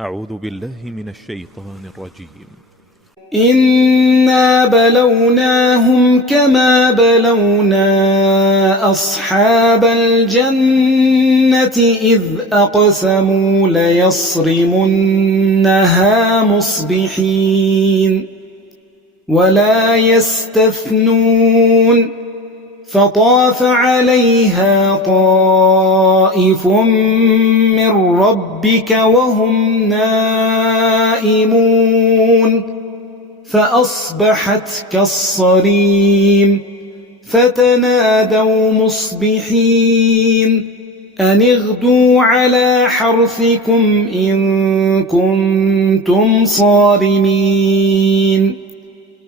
أعوذ بالله من الشيطان الرجيم. إنا بلوناهم كما بلونا أصحاب الجنة إذ أقسموا ليصرمنها مصبحين ولا يستثنون فطاف عليها طائف من ربك وهم نائمون فأصبحت كالصريم فتنادوا مصبحين أن اغدوا على حرثكم إن كنتم صارمين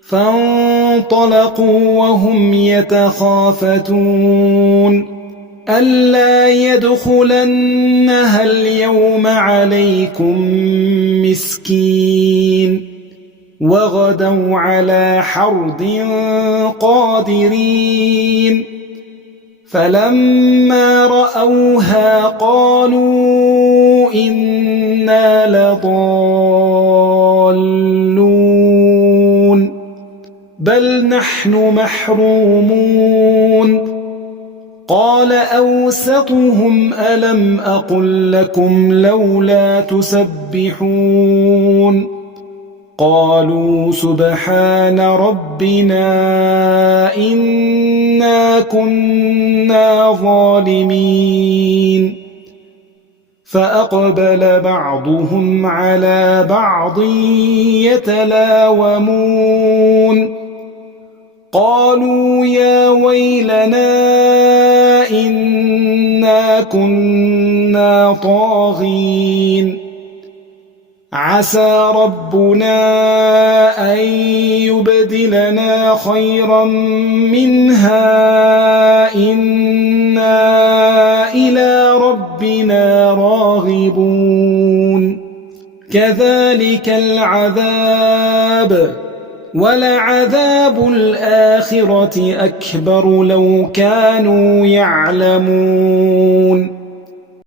فانطلقوا وهم يتخافتون ألا يدخلنها اليوم عليكم مسكين وغدوا على حرد قادرين فلما رأوها قالوا إنا لضالون بل نحن محرومون قال أوسطهم ألم أقل لكم لولا تسبحون قالوا سبحان ربنا إنا كنا ظالمين فأقبل بعضهم على بعض يتلاومون قالوا يا ويلنا إنا كنا طاغين عسى ربنا أن يبدلنا خيرا منها إنا إلى ربنا راغبون كذلك العذاب ولعذاب الآخرة أكبر لو كانوا يعلمون